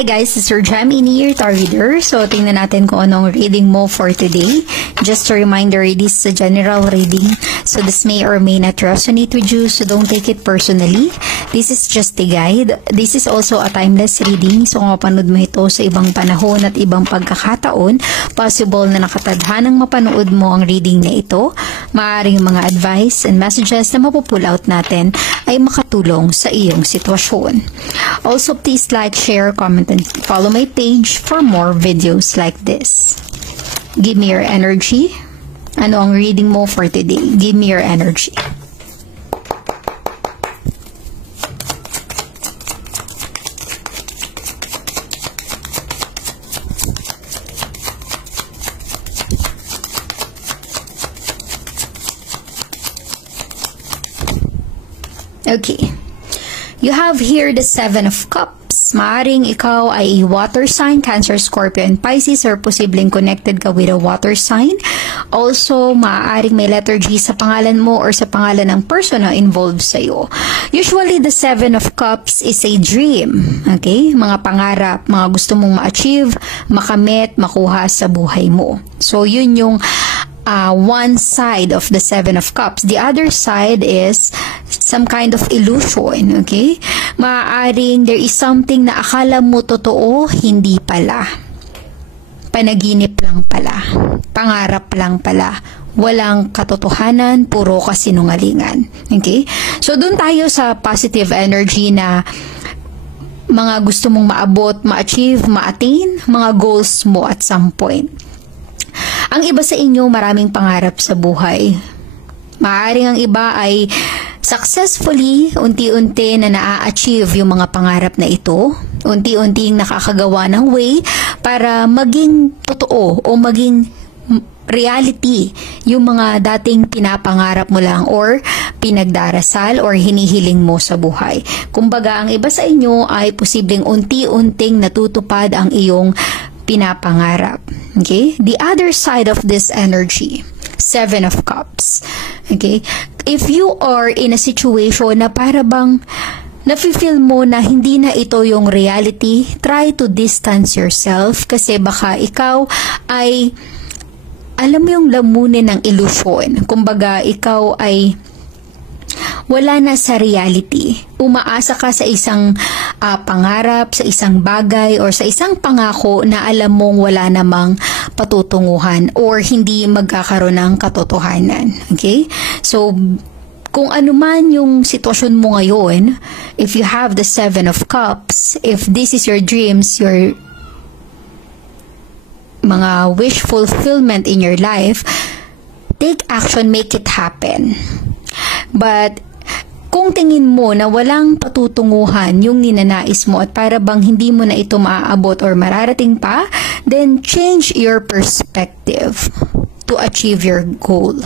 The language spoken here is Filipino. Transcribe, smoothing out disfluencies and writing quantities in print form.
Hi guys, this is your Gemini, your Tarot reader. So, tingnan natin kung anong reading mo for today. Just a reminder, this is a general reading. So, this may or may not resonate with you. So, don't take it personally. This is just a guide. This is also a timeless reading. So, kung mapanood mo ito sa ibang panahon at ibang pagkakataon, possible na nakatadhanang mapanood mo ang reading na ito. Maaaring mga advice and messages na mapupull out natin ay makatulong sa iyong sitwasyon. Also, please like, share, comment, and follow my page for more videos like this. Give me your energy. Ano ang reading mo for today? Give me your energy. Okay. You have here the Seven of Cups. Maaring ikaw ay water sign, Cancer, Scorpio, and Pisces, or posibleng connected ka with a water sign. Also, maaaring may letter G sa pangalan mo or sa pangalan ng person na involved sa'yo. Usually, the Seven of Cups is a dream. Okay? Mga pangarap, mga gusto mong ma-achieve, makamit, makuha sa buhay mo. So, yun yung one side of the Seven of Cups. The other side is some kind of illusion, okay? Maaaring there is something na akala mo totoo, hindi pala. Panaginip lang pala. Pangarap lang pala. Walang katotohanan, puro kasinungalingan. Okay? So, dun tayo sa positive energy na mga gusto mong maabot, ma-achieve, ma-attain, mga goals mo at some point. Ang iba sa inyo, maraming pangarap sa buhay. Maaaring ang iba ay successfully, unti-unti na na-achieve yung mga pangarap na ito. Unti-unting nakakagawa ng way para maging totoo o maging reality yung mga dating pinapangarap mo lang or pinagdarasal or hinihiling mo sa buhay. Kumbaga, ang iba sa inyo ay posibleng unti-unting natutupad ang iyong pinapangarap. Okay? The other side of this energy, Seven of Cups. Okay? If you are in a situation na para bang nafe-feel mo na hindi na ito yung reality, try to distance yourself kasi baka ikaw ay alam mo yung lamunin ng illusion. Kumbaga, ikaw ay wala na sa reality. Umaasa ka sa isang pangarap, sa isang bagay, or sa isang pangako na alam mong wala namang patutunguhan or hindi magkakaroon ng katotohanan. Okay? So, kung ano man yung sitwasyon mo ngayon, if you have the Seven of Cups, if this is your dreams, your mga wish fulfillment in your life, take action, make it happen. But, kung tingin mo na walang patutunguhan yung ninanais mo at para bang hindi mo na ito maaabot or mararating pa, then change your perspective to achieve your goal.